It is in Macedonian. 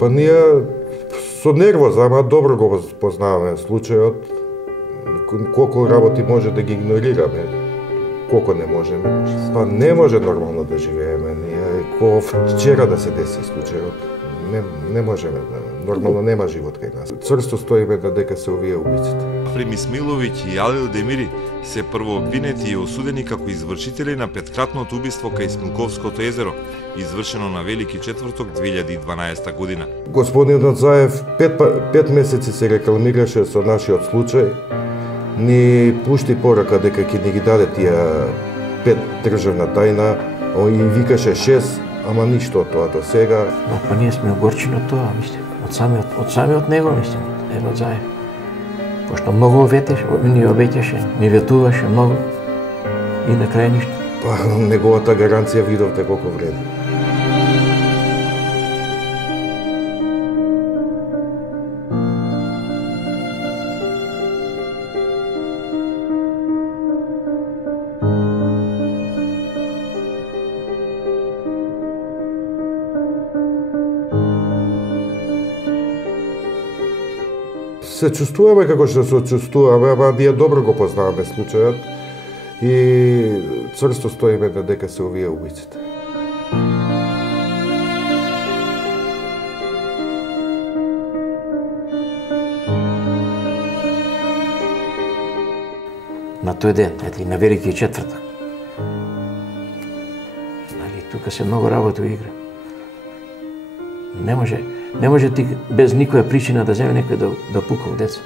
Па ние со нервоза, ама добро го познаваме случајот, колку работи може да ги игнорираме, колку не можеме. Па не може нормално да живееме, ние ко вчера да се деси случајот. Не можеме, нормално нема живот кај нас. Цврсто стоиме дека се овие убиците. Фремис Миловиќ и Алил Демири се првообвинети и осудени како извршители на петкратното убиство кај Смилковското езеро, извршено на Велики четврток 2012 година. Господинот Заев 5 месеци се рекламираше со нашиот случај, ни пушти порака дека ќе ни ги даде тие 5 државна тајна, и викаше 6, ама ништо од тоа до сега. Па ние сме огорчени од тоа, мислим, од самиот него, мислим, Ерод Заев. Пошто многу ни обеќаше, ни ветуваше многу и на крај ништо. Па неговата гаранција видовте колку вреди. Се чувствуваме како што се чувствуваме, ама ние добро го познаваме случајот и цврсто стоиме дека се овие убиците. На тој ден, на Велики четврток, тука се многу работи игра. Не може ти без никоја причина да земе некој да пука у деца.